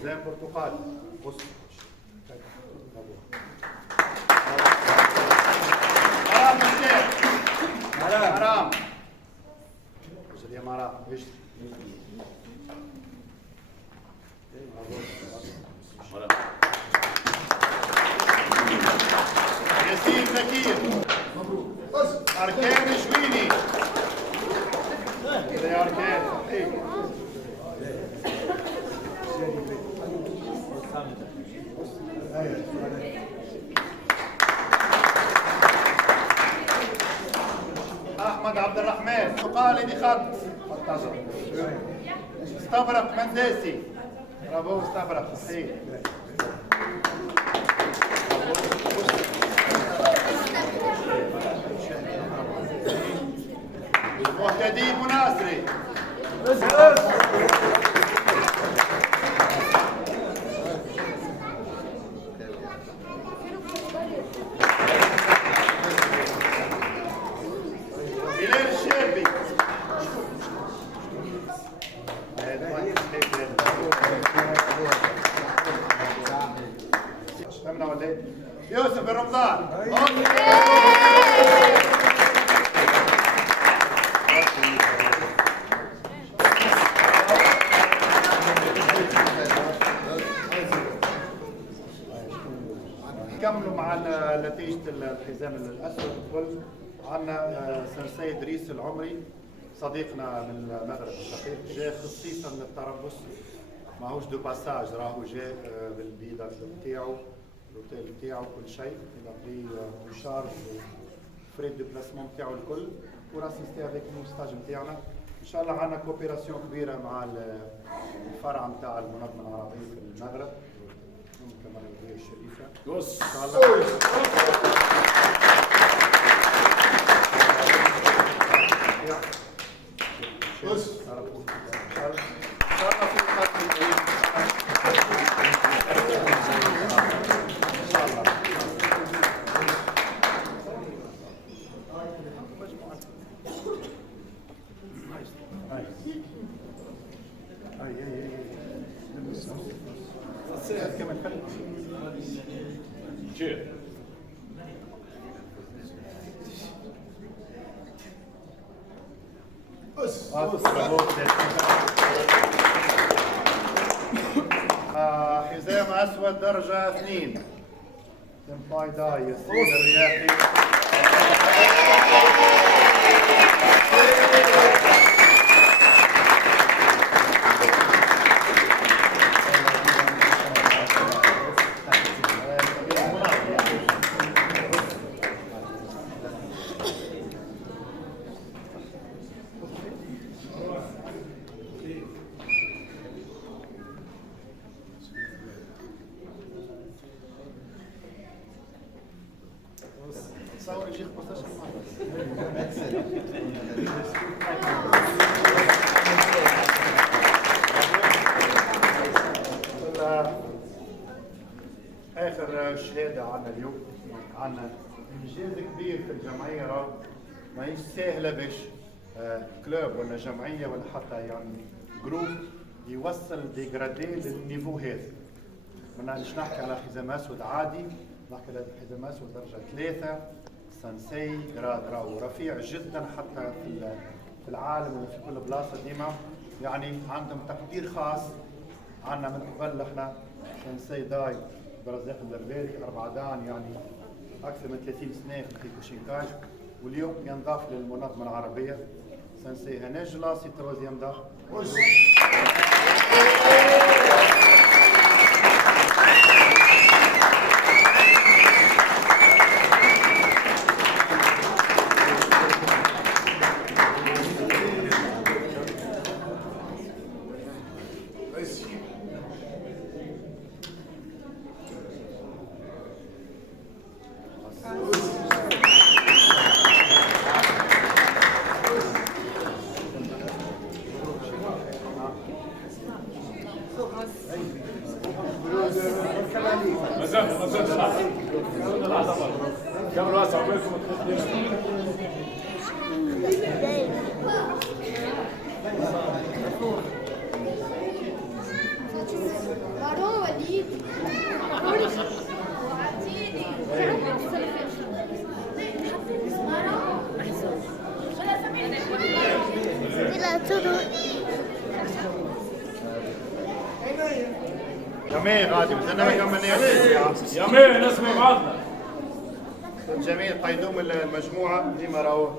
حزام برتقالي. بص حرام مشتاق حرام اجري يا مرام اجري ياسين زكير أركان شويني يا أركان صحيح أحمد عبد الرحمن قال بخط استبرق منداسي برافو استبرق صحيح مهتدي مناصري بلال الشربي يوسف الرمضان نكملوا مع نتيجة الحزام الأسود الكل. عندنا سنسي إدريس العمري صديقنا من المغرب الشقيق جاء خصيصا للتربص ماهوش دو باساج راهو جاء بالفيزا نتاعو الاوتيل نتاعو كل شيء بري شارج فري دو بلاسمون نتاعو الكل وراسيستي افيك نو ستاج نتاعنا ان شاء الله. عندنا كوبيراسيون كبيره مع الفرع نتاع المنظمه العربيه في المغرب كما الولايه الشريفه ان شاء الله. حزام اسود درجه 2 سمباي داي ياسين الرياحي اخر شهاده عندنا اليوم. عندنا انجاز كبير في الجمعيه راه ماهيش سهله باش كلوب ولا جمعيه ولا حتى يعني جروب يوصل ديغرادي للنيفو هذا. ماناش نحكي على حزام اسود عادي، نحكي على حزام اسود درجه 3 سنسي جراد راهو رفيع جدا حتى في العالم وفي كل بلاصه ديما يعني عندهم تقدير خاص. عندنا من قبل احنا سنسي داي برزاق البربري 4 دان يعني اكثر من 30 سنه في الكيكوشينكاج، واليوم ينضاف للمنظمه العربيه سنسي هنجلا سي تروزيام دان. إلى تونس. جميل غادي بس انا ما كملناش يا مين اسمع بعضنا. جميل قيدوم المجموعه ديما راهو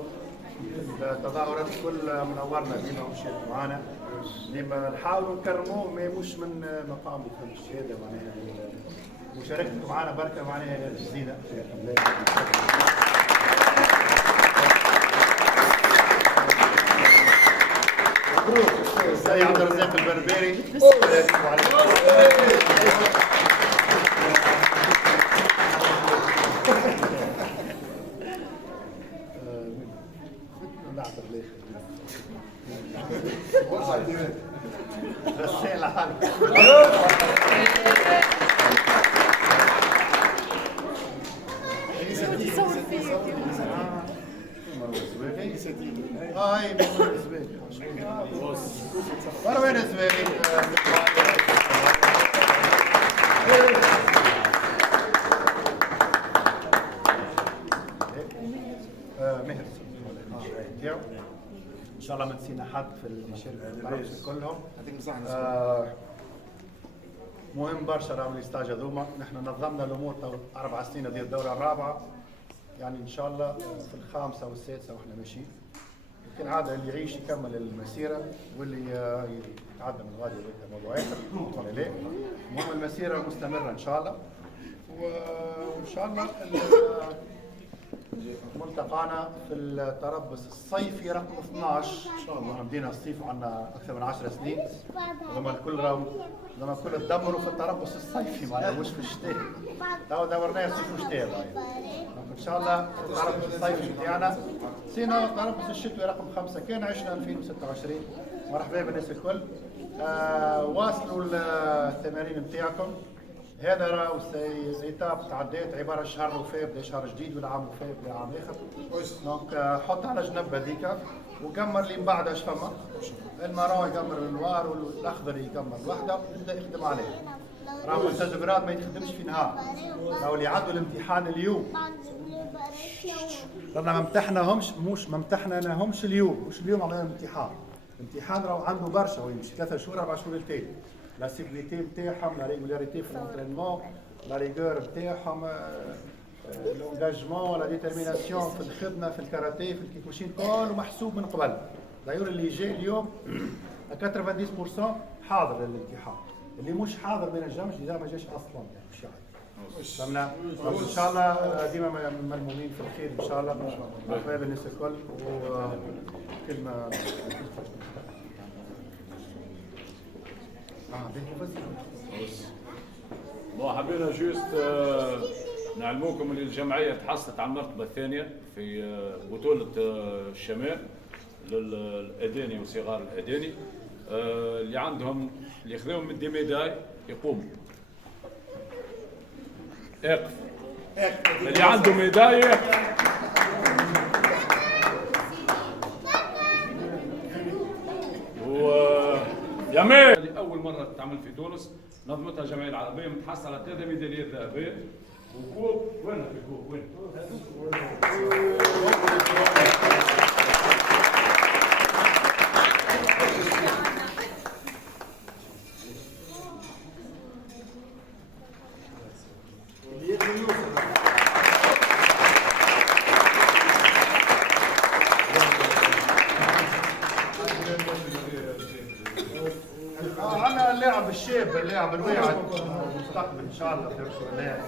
التظاهرات الكل منورنا ديما ومشيت معانا ديما نحاولوا نكرموه ما مش من مقام بفهم الشهاده معناها مشاركتكم معنا بركه معناها جديده. مبروك السيد عبد الرزاق البربري. هاي مروان الزبيري. مروان الزبيري. مهر ان شاء الله ما نسينا حد في الشركه كلهم. مهم برشا راهو الستاج هذوما، نحن نظمنا الامور تو 4 سنين هذه الدوره الرابعه، يعني ان شاء الله في الخامسه والسادسه واحنا ماشيين. كالعاده اللي يعيش يكمل المسيره واللي يتعدى من غادي هذا موضوع اخر ولا لا. المهم المسيره مستمره ان شاء الله، وان شاء الله ملتقانا في التربص الصيفي رقم 12 ان شاء الله. بدينا الصيف وعندنا اكثر من 10 سنين، لما الكل راهو لما الكل تدمروا في التربص الصيفي معناها مش في الشتاء. تو دورناه صيف وشتاء ان شاء الله. التربص الصيفي بتاعنا سينا التربص الشتوي رقم 5 كان عشنا 2026. مرحبا بالناس الكل. واصلوا التمارين نتاعكم. هذا راهو ايتاب تعديت عباره شهر الوفاه بدا شهر جديد والعام الوفاه بدا عام اخر. دونك حط على جنب هذيك وكمر اللي من بعد اش فما. المروه يكمر النوار والاخضر يكمر وحده ويبدا يخدم عليه. راهو التجربات ما يتخدمش في نهار. راهو اللي عدوا الامتحان اليوم رانا ما امتحناهمش ما امتحناهمش اليوم، مش اليوم عملنا الامتحان. الامتحان راهو عنده برشا ويمشي 3 شهور 4 شهور التالي. لا سيكليتي نتاعهم، لا ريغولاريتي في الانترينمون، لا ريغور نتاعهم، لونجاجمون، لا ديترميناسيون في الخدمه، في الكاراتيه، في الكيكوشين، كله محسوب من قبل. دايور اللي جاي اليوم 90% حاضر للامتحان، اللي مش حاضر ما ينجمش اذا ما جاش اصلا يعني مش عارف. فهمنا؟ ان شاء الله ديما ملمومين في الخير ان شاء الله. مرحبا بالناس الكل وكلمه حبينا جوست نعلموكم اللي الجمعيه تحصلت على المرتبه الثانيه في بطوله الشمال للاداني وصغار الاداني. اللي عندهم اللي ياخذوهم من دي ميداي يقوموا. اقف. اللي عنده ميداي يقف. يا مين اول مره تتعمل في تونس نظمتها الجمعيه العربيه متحصل على 3 ميداليات ذهبيه وكوب. وين الكوب؟ وين؟ عندنا اللاعب الشاب اللاعب الواعد المستقبل ان شاء الله في اللاعب.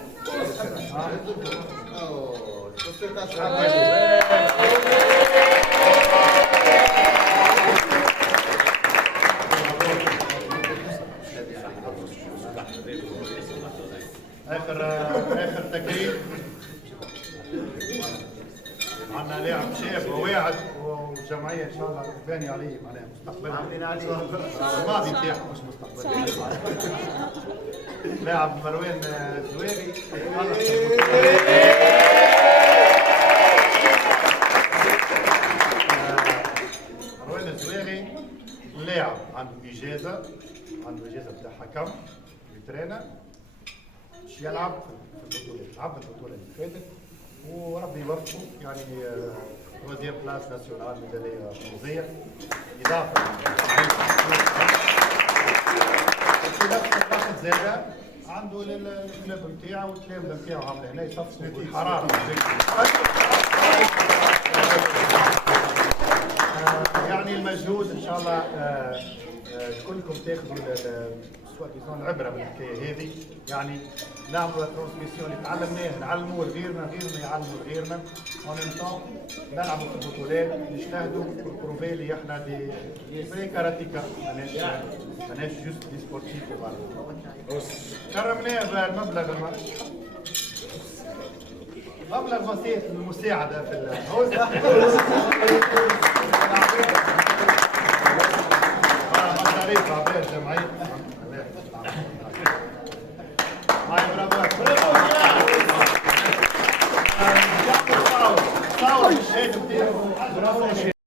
اخر تكريم عندنا لاعب شاب وواعد وجمعيه ان شاء الله باني عليه معناها مستقبلها عاملين عليه الماضي نتاعو مش مستقبل. لاعب مروان الزويري. مروان الزويري لاعب عنده اجازه بتاع حكم يترينا باش يلعب في البطوله، لعب البطوله اللي فاتت وربي يوفقه يعني troisième place nationale ميدالية برونزية. إضافة في نفس الوقت زاد عنده الكلاب نتاعو والتلامذة نتاعو عامل هنا يصفصوا بالحرارة. يعني المجهود ان شاء الله كلكم تاخذوا العبره من الحكايه هذه، يعني نعملوا ترانسميسيون اللي تعلمناه نعلموه لغيرنا، غيرنا يعلموا لغيرنا، اون ميم طون نلعبوا في البطولات، نجتهدوا بروفي اللي احنا دي فري كاراتيكا، ماناش جوست دي سبورتيف. كرمناه بالمبلغ مبلغ بسيط للمساعده في الهوزه. مصاريف عباد جمعيه. هاي برافو. صاوي الشهاده بتاعه.